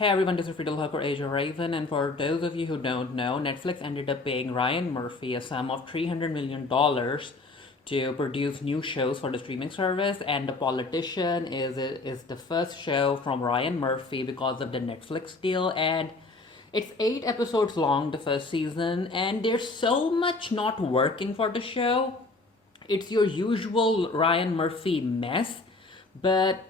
Hey everyone, this is Fiddlehook or Asia Raven, and for those of you who don't know, Netflix ended up paying Ryan Murphy a sum of $300 million to produce new shows for the streaming service, and The Politician is the first show from Ryan Murphy because of the Netflix deal, and it's 8 episodes long, the first season, and there's so much not working for the show. It's your usual Ryan Murphy mess, but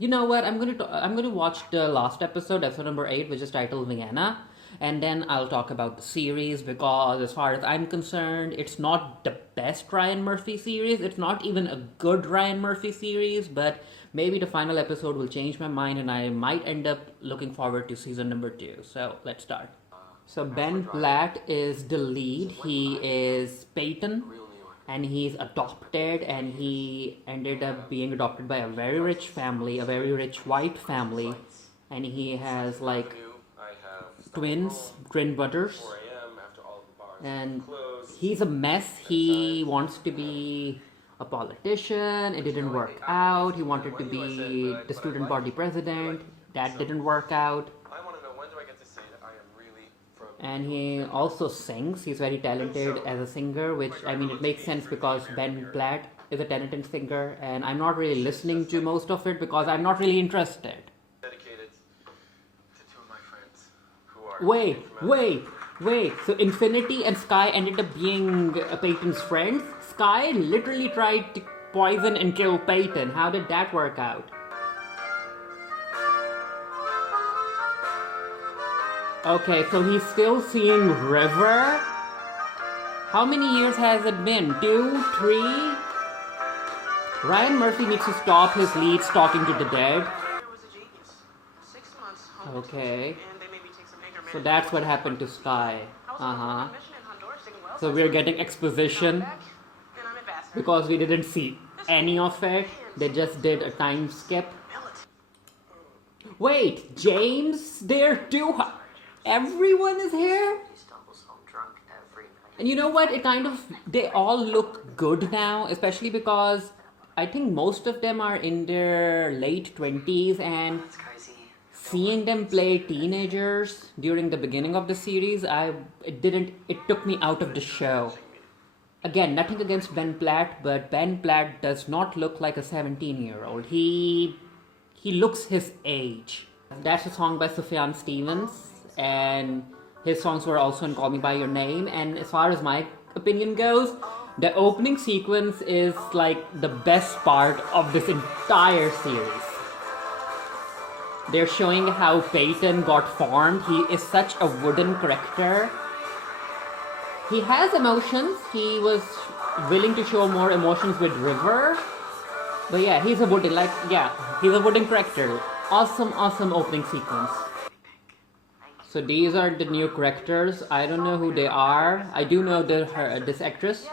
you know what? I'm gonna watch the last episode number 8, which is titled Vienna, and then I'll talk about the series because, as far as I'm concerned, it's not the best Ryan Murphy series. It's not even a good Ryan Murphy series, but maybe the final episode will change my mind, and I might end up looking forward to season number 2. So let's start. So Ben Platt is the lead. He is Peyton, and he's adopted, and he ended up being adopted by a very rich family, a very rich white family, and he has like twin brothers, and he's a mess. He wants to be a politician. It didn't work out. He wanted to be the student body president. That didn't work out. And he also sings. He's very talented as a singer, which, I mean, it makes sense because Ben Platt is a talented singer, and I'm not really listening to most of it because I'm not really interested. Dedicated to 2 of my friends who are wait. So Infinity and Sky ended up being Peyton's friends? Sky literally tried to poison and kill Peyton. How did that work out? Okay, so he's still seeing River? How many years has it been? 2? 3? Ryan Murphy needs to stop his leads talking to the dead. Okay. So that's what happened to Sky. So we're getting exposition because we didn't see any of it. They just did a time skip. Wait, James there too? Everyone is here? And you know what? They all look good now, especially because I think most of them are in their late 20s, and seeing them play teenagers during the beginning of the series, it took me out of the show. Again, nothing against Ben Platt, but Ben Platt does not look like a 17-year-old. He looks his age. That's a song by Sufjan Stevens, and his songs were also in Call Me By Your Name. And as far as my opinion goes, the opening sequence is like the best part of this entire series. They're showing how Payton got formed. He is such a wooden character. He has emotions. He was willing to show more emotions with River. But yeah, he's a wooden character. Awesome opening sequence. So these are the new Correctors. I don't know who they are. I do know this actress,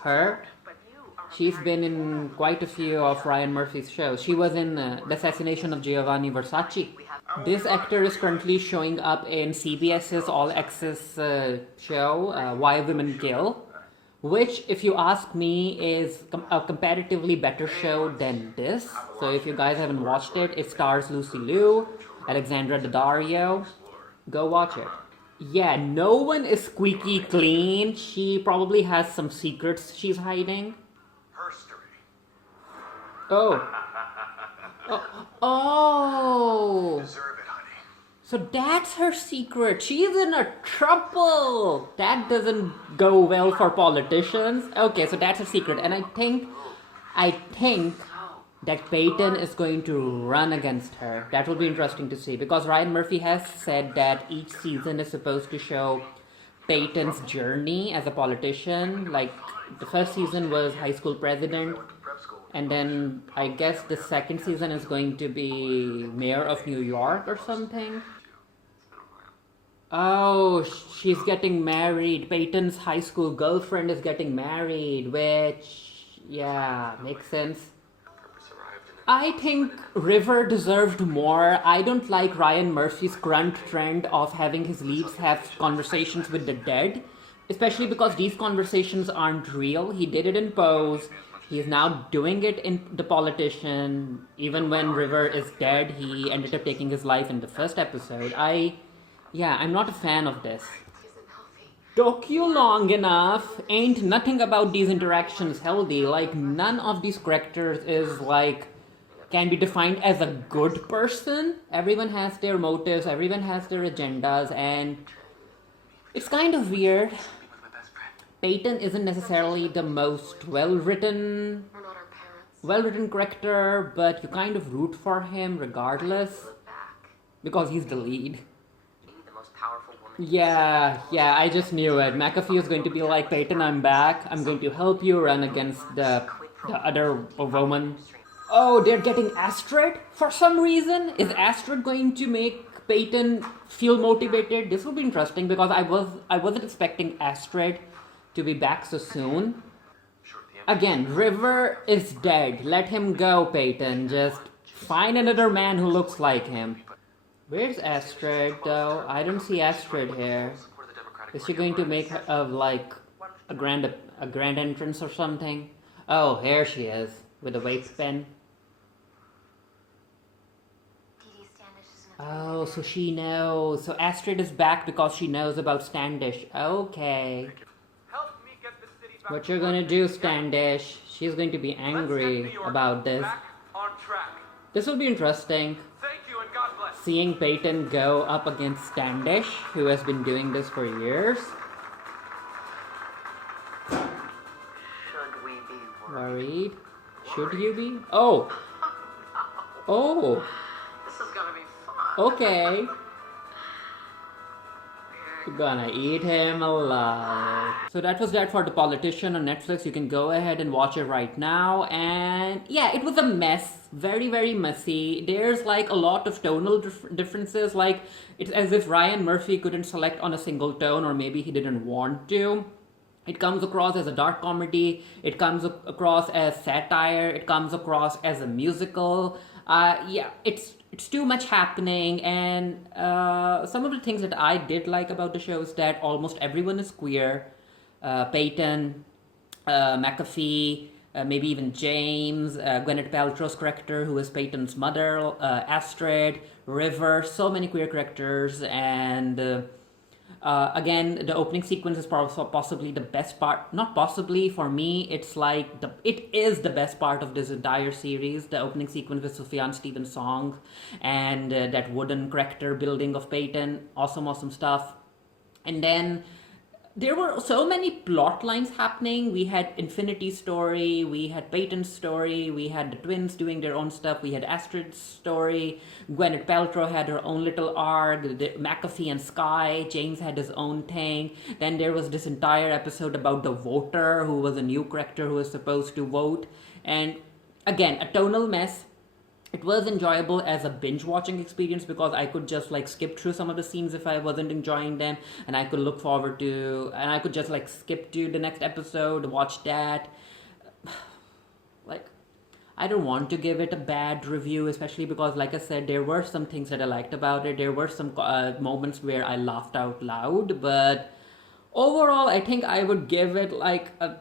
her. She's been in quite a few of Ryan Murphy's shows. She was in The Assassination of Giovanni Versace. This actor is currently showing up in CBS's All Access show, Why Women Kill, which, if you ask me, is a comparatively better show than this. So if you guys haven't watched it, it stars Lucy Liu, Alexandra Daddario. Go watch it. Yeah, no one is squeaky clean. She probably has some secrets she's hiding. Oh. Deserve it, honey. So that's her secret. She's in a trouble. That doesn't go well for politicians. Okay, so that's her secret. And I think that Peyton is going to run against her. That will be interesting to see, because Ryan Murphy has said that each season is supposed to show Peyton's journey as a politician. Like, the first season was high school president, and then I guess the second season is going to be mayor of New York or something. Oh, she's getting married. Peyton's high school girlfriend is getting married, which, yeah, makes sense. I think River deserved more. I don't like Ryan Murphy's current trend of having his leads have conversations with the dead, especially because these conversations aren't real. He did it in Pose. He's now doing it in The Politician. Even when River is dead, he ended up taking his life in the first episode. I'm not a fan of this. Took you long enough. Ain't nothing about these interactions healthy. Like, none of these characters is like can be defined as a good person. Everyone has their motives, everyone has their agendas, and it's kind of weird. Peyton isn't necessarily the most well-written character, but you kind of root for him regardless because he's the lead. Yeah, I just knew it. McAfee is going to be like, Peyton, I'm back. I'm going to help you run against the other woman. Oh, they're getting Astrid for some reason. Is Astrid going to make Peyton feel motivated? This will be interesting because I wasn't expecting Astrid to be back so soon. Again, River is dead. Let him go, Peyton. Just find another man who looks like him. Where's Astrid, though? I don't see Astrid here. Is she going to make like a grand entrance or something? Oh, here she is with a waist pen. Oh, so she knows. So Astrid is back because she knows about Standish. Okay. What you're gonna do, Standish? She's going to be angry about this. This will be interesting. Seeing Peyton go up against Standish, who has been doing this for years. Should we be worried? Should you be? Oh! This is gonna be fun. Okay. You're gonna eat him alive. So that was that for The Politician on Netflix. You can go ahead and watch it right now. And yeah, it was a mess. Very, very messy. There's like a lot of tonal differences. Like, it's as if Ryan Murphy couldn't select on a single tone, or maybe he didn't want to. It comes across as a dark comedy. It comes across as satire. It comes across as a musical. It's too much happening, and some of the things that I did like about the show is that almost everyone is queer. Peyton, McAfee, maybe even James, Gwyneth Paltrow's character, who is Peyton's mother, Astrid, River, so many queer characters, and again, the opening sequence is possibly the best part. Not possibly, for me, it is the best part of this entire series. The opening sequence with Sufjan Stevens' song and that wooden character building of Peyton. Awesome stuff. And then there were so many plot lines happening. We had Infinity's story, we had Peyton's story, we had the twins doing their own stuff, we had Astrid's story, Gwyneth Paltrow had her own little arc, McAfee and Sky, James had his own thing. Then there was this entire episode about the voter, who was a new character who was supposed to vote. And again, a tonal mess. It was enjoyable as a binge watching experience because I could just like skip through some of the scenes if I wasn't enjoying them, and I could look forward to, and I could just like skip to the next episode, watch that. Like, I don't want to give it a bad review, especially because, like I said, there were some things that I liked about it. There were some moments where I laughed out loud, but overall, I think I would give it like a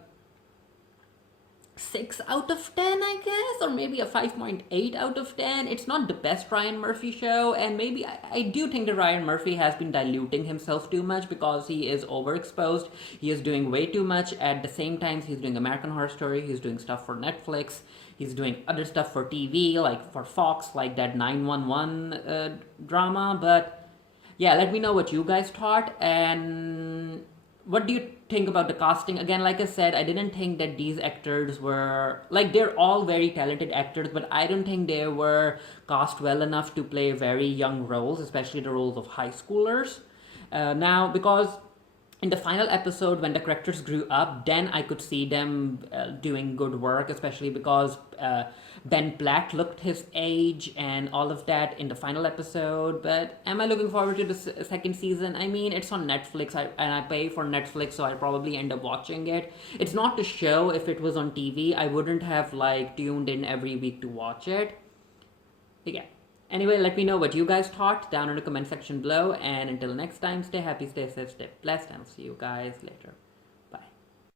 6 out of 10, I guess, or maybe a 5.8 out of 10. It's not the best Ryan Murphy show, and maybe I do think that Ryan Murphy has been diluting himself too much because he is overexposed. He is doing way too much. At the same time, he's doing American Horror Story, he's doing stuff for Netflix, he's doing other stuff for TV, like for Fox, like that 911 drama. But yeah, let me know what you guys thought, and what do you think about the casting? Again, like I said, I didn't think that these actors were, like, they're all very talented actors, but I don't think they were cast well enough to play very young roles, especially the roles of high schoolers. Now, because in the final episode, when the characters grew up, then I could see them doing good work, especially because Ben Platt looked his age and all of that in the final episode. But am I looking forward to the second season? I mean, it's on Netflix, and I pay for Netflix, so I'll probably end up watching it. It's not the show. If it was on TV, I wouldn't have like tuned in every week to watch it. But yeah. Anyway, let me know what you guys thought down in the comment section below. And until next time, stay happy, stay safe, stay blessed, and I'll see you guys later.